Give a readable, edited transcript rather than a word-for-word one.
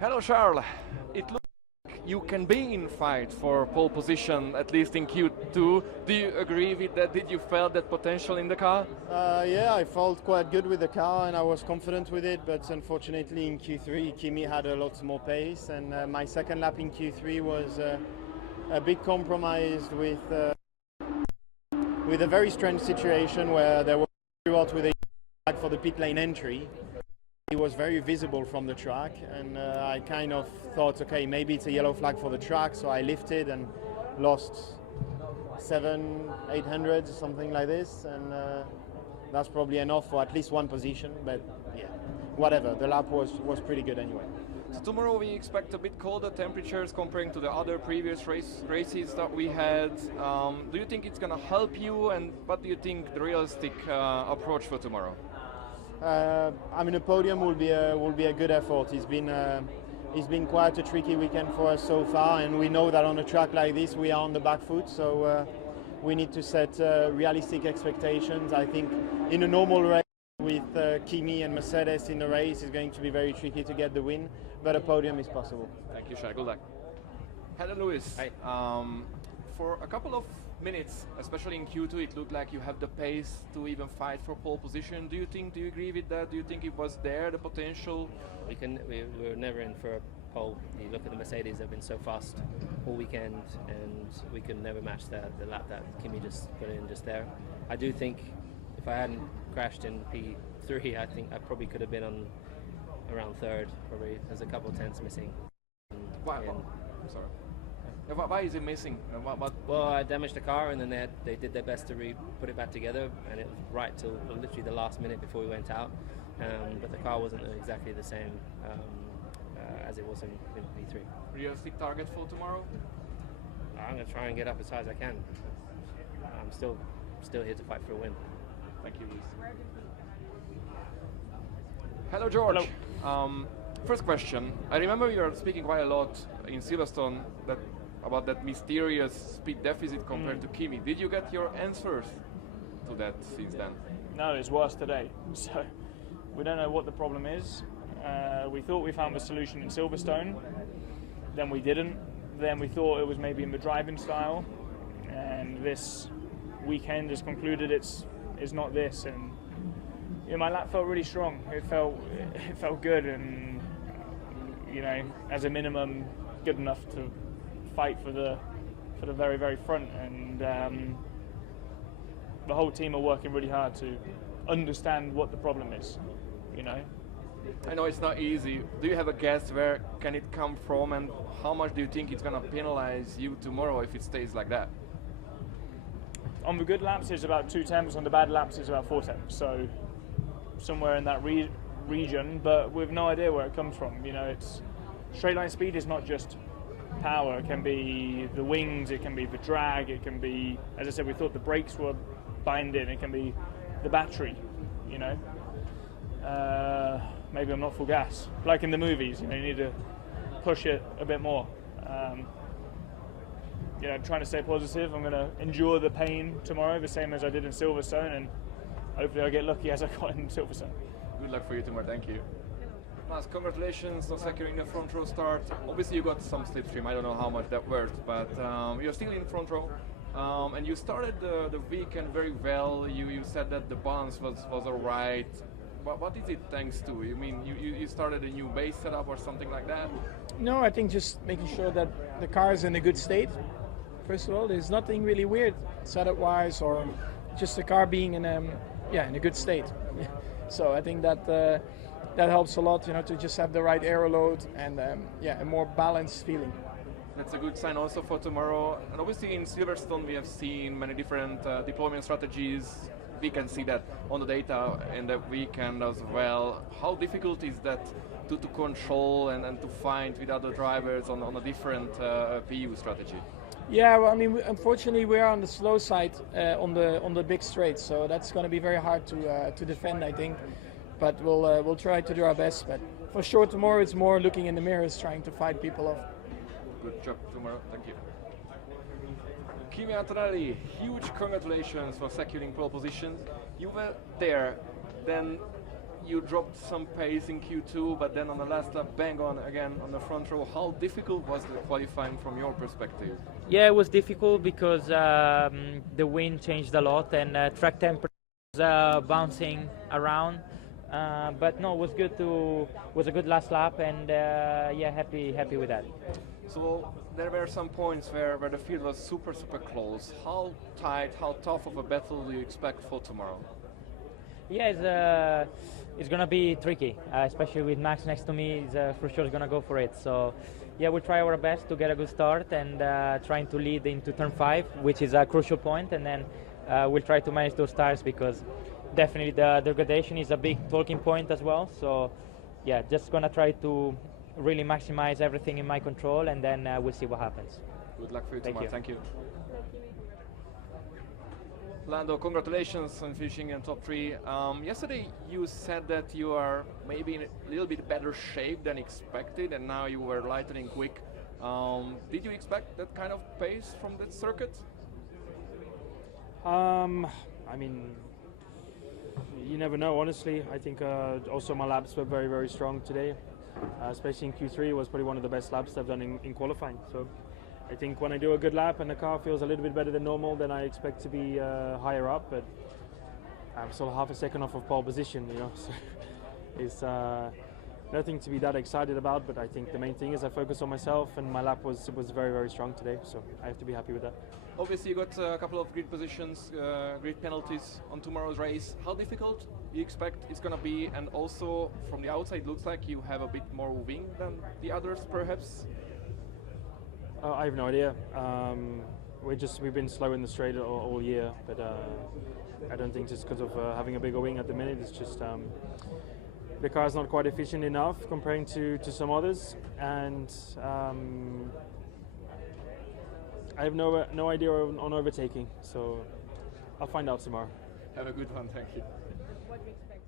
Hello, Charles. It looks like you can be in fight for pole position, at least in Q2. Do you agree with that? Did you feel that potential in the car? Yeah, I felt quite good with the car and I was confident with it, but unfortunately in Q3 Kimi had a lot more pace, and my second lap in Q3 was a bit compromised with a very strange situation where there was out with a flag for the pit lane entry. It was very visible from the track, and I kind of thought, okay, maybe it's a yellow flag for the track, so I lifted and lost 700-800, something like this, and that's probably enough for at least one position, but yeah, whatever, the lap was pretty good anyway. So tomorrow we expect a bit colder temperatures comparing to the other previous races that we had. Do you think it's going to help you, and what do you think the realistic approach for tomorrow? I mean, a podium will be a good effort. It's been quite a tricky weekend for us so far, and we know that on a track like this we are on the back foot, so we need to set realistic expectations. I think in a normal race with Kimi and Mercedes in the race, it's going to be very tricky to get the win, but a podium is possible. Thank you, Shai. Good luck. Hello, Luis. Hi. For a couple of minutes, especially in Q2, it looked like you have the pace to even fight for pole position. Do you agree with that? Do you think it was there, the potential? We were never in for a pole. You look at the Mercedes, they've been so fast all weekend, and we could never match the lap that Kimi just put in just there. I do think if I hadn't crashed in P3, I think I probably could have been on around third. Probably there's a couple of tenths missing. Why? Sorry. Why is it missing? Well, I damaged the car, and then they did their best to put it back together, and it was right till literally the last minute before we went out. But the car wasn't exactly the same as it was in P3. Realistic target for tomorrow? I'm going to try and get up as high as I can. I'm still here to fight for a win. Thank you, Luis. Hello, George. Hello. First question. I remember you were speaking quite a lot in Silverstone about that mysterious speed deficit compared to Kimi. Did you get your answers to that since then? No, it's worse today. So we don't know what the problem is. We thought we found the solution in Silverstone, then we didn't. Then we thought it was maybe in the driving style, and this weekend has concluded it's not this. And my lap felt really strong. It felt good, and as a minimum, good enough to fight for the very, very front. And the whole team are working really hard to understand what the problem is. I know it's not easy. Do you have a guess where can it come from, and how much do you think it's going to penalize you tomorrow if it stays like that? On the good laps it's about 2 tenths, on the bad laps it's about 4 tenths. So somewhere in that region, but with no idea where it comes from. It's straight line speed is not just power. It can be the wings, it can be the drag, it can be, as I said, we thought the brakes were binding, it can be the battery, maybe I'm not full gas. Like in the movies, you need to push it a bit more. Trying to stay positive. I'm going to endure the pain tomorrow, the same as I did in Silverstone, and hopefully I'll get lucky as I got in Silverstone. Good luck for you tomorrow. Thank you. Last, congratulations on securing the front row start. Obviously you got some slipstream, I don't know how much that worth, but you're still in front row. And you started the weekend very well. You said that the balance was alright. What is it thanks to? You mean you started a new base setup or something like that? No, I think just making sure that the car is in a good state. First of all, there's nothing really weird setup-wise, or just the car being in a good state. So I think that that helps a lot, to just have the right aero load and a more balanced feeling. That's a good sign also for tomorrow. And obviously in Silverstone we have seen many different deployment strategies. We can see that on the data in the weekend as well. How difficult is that to control and to find with other drivers on a different PU strategy? Yeah, well, I mean, unfortunately, we are on the slow side on the big straights, so that's going to be very hard to defend, I think. But we'll try to do our best. But for sure, tomorrow it's more looking in the mirrors, trying to fight people off. Good job tomorrow. Thank you. Kimi Antonelli, huge congratulations for securing pole position. You were there, then you dropped some pace in Q2, but then on the last lap, bang on again on the front row. How difficult was the qualifying from your perspective? Yeah, it was difficult because the wind changed a lot and track temperature was bouncing around. But no, it was good was a good last lap, and yeah, happy with that. So there were some points where the field was super close. How tight, how tough of a battle do you expect for tomorrow? Yeah, it's gonna be tricky, especially with Max next to me. He's for sure gonna go for it. So yeah, we'll try our best to get a good start and trying to lead into turn 5, which is a crucial point, and then we'll try to manage those tires because definitely the degradation is a big talking point as well. So yeah, just gonna try to really maximize everything in my control, and then we'll see what happens. Good luck for you Thank tomorrow. you. Thank you. Lando, congratulations on finishing in top 3. Yesterday you said that you are maybe in a little bit better shape than expected, and now you were lightning quick. Did you expect that kind of pace from that circuit? I mean, you never know, honestly. I think also my laps were very strong today, especially in Q3. It was probably one of the best laps I've done in qualifying. So I think when I do a good lap and the car feels a little bit better than normal, then I expect to be higher up, but I'm still half a second off of pole position, you know, so it's nothing to be that excited about, but I think the main thing is I focus on myself, and my lap was very strong today, so I have to be happy with that. Obviously you got a couple of grid positions, grid penalties on tomorrow's race. How difficult do you expect it's going to be, and also from the outside it looks like you have a bit more wing than the others perhaps? I have no idea. We've been slow in the straight all year, but I don't think just because of having a bigger wing at the minute. It's just the car's not quite efficient enough comparing to some others, and I have no idea on overtaking. So I'll find out tomorrow. Have a good one, thank you. What do you expect?